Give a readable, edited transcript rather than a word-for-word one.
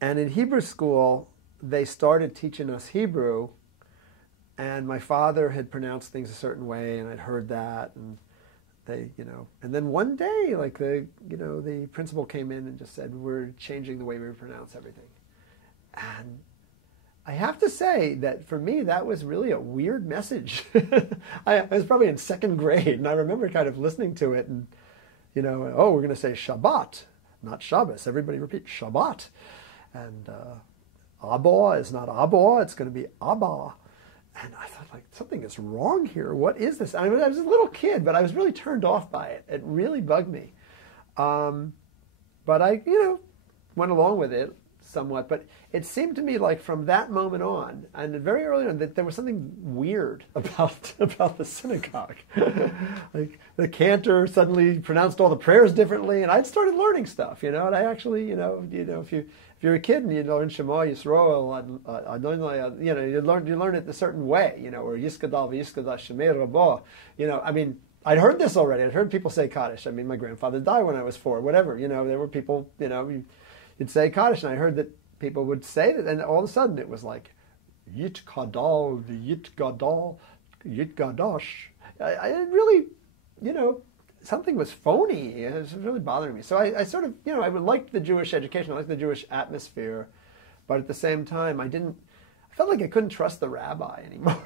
And in Hebrew school, they started teaching us Hebrew, and my father had pronounced things a certain way, and I'd heard that, and they, and then one day, like the principal came in and just said, we're changing the way we pronounce everything. And I have to say that for me, that was really a weird message. I was probably in second grade, and I remember kind of listening to it, and, oh, we're going to say Shabbat, not Shabbos. Everybody repeat Shabbat. And Abba is not Abba, it's going to be Abba. And I thought, like, something is wrong here. What is this? I was a little kid, but I was really turned off by it. It really bugged me. But I, went along with it somewhat. But it seemed to me like from that moment on, and very early on, that there was something weird about the synagogue. Like the cantor suddenly pronounced all the prayers differently, and I'd started learning stuff, and I actually, if you're a kid and you learn Shema Yisrael, you learn it a certain way, or Yiskadal v'Yiskadal Shemei Rabah. I'd heard this already. I'd heard people say Kaddish. My grandfather died when I was 4, whatever. There were people, you'd say Kaddish, and I heard that people would say that, and all of a sudden it was like, Yit Kadal v'Yit Gadal, Yit Gadash. I really, something was phony. It was really bothering me. So I sort of, I liked the Jewish education. I liked the Jewish atmosphere. But at the same time, I felt like I couldn't trust the rabbi anymore.